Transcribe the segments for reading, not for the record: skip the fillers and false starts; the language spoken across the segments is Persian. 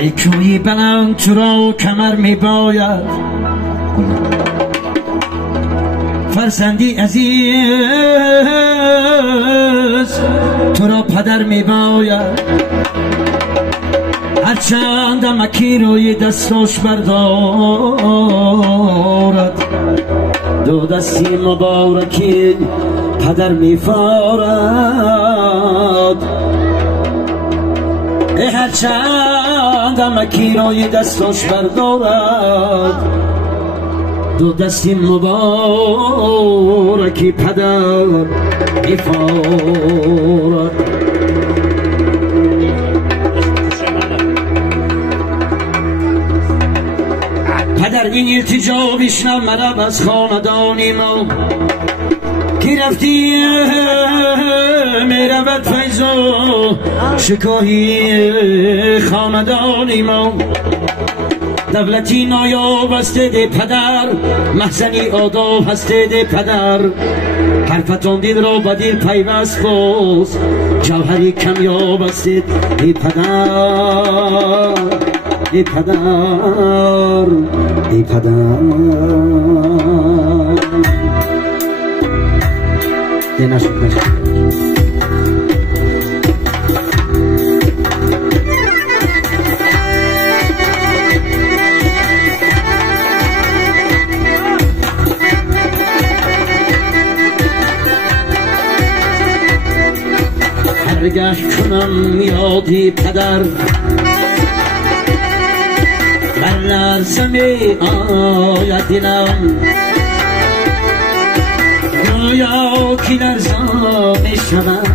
ای کوی بلند تو را کمر می باید، فرزندی عزیز تو را پدر می باید. هرچند مکی روی دستاش بردارد، دو دستی مبارکی پدر می فارد. هرچند مکی روی دستاش بردارد، دو دستی مبارکی پدر می فارد. پدر این التجا بشنو مرا از خاندانی ما، کی رفتی میرود فیض و شکاهی خاندانی ما. دولتی نایاب هسته ده پدر، محزنی آداب هسته ده پدر. حرفتان دل را با دل پیوست باز، جوهری کمیاب هسته ده پدر. ای پدر ای پدر نشد هرگاه کنم یادی پدر، بر لرزه می آید دلم. گویا که لرزا می شود،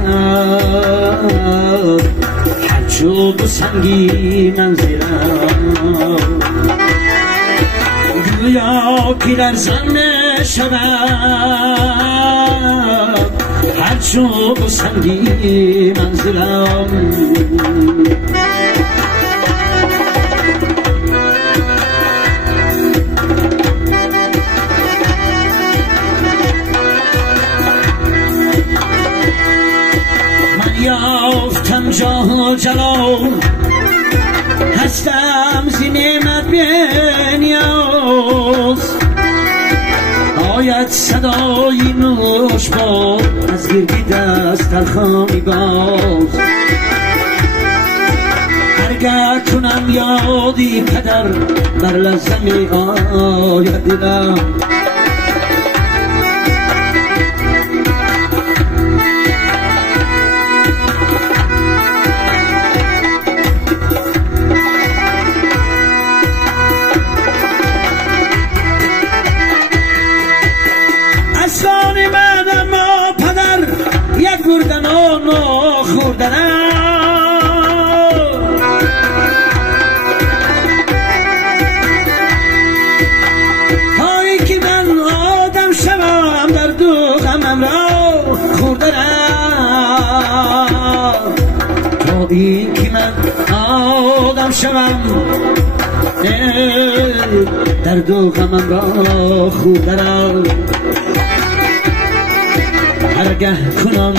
هرچو به سنگی منزلم. گویا که لرزا می شود، هرچو به سنگی منزلم. یافتم جاه جلال، هستم زی نعمت بی‌نیاز. آید صدای نوش با از گرگی دست تلخامی باز. هرگاه کنم یادی پدر، بر لرزه می آید دلم. اسلانی من اما پدر، یک گردن آن خوردنم. هایی که من آدم شوم در دو غمم را خوردنم. هایی که من آدم شوم در دو غمم را خوردنم. هرگه کنم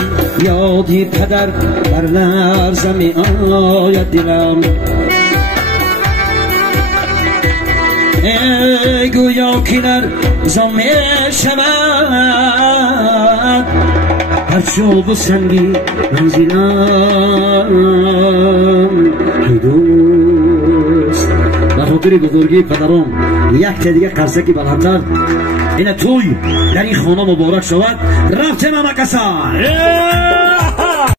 یادی پدر، بر لرزه می آید دلم. ای گویا که لرزا می شود، هرچو به سنگی منزلم. ای دوست به خاطر بزرگی پدران یک تا دیگه قرصکی بلندتر این توی در این خانه مبارک شود. رفتم همه کسان.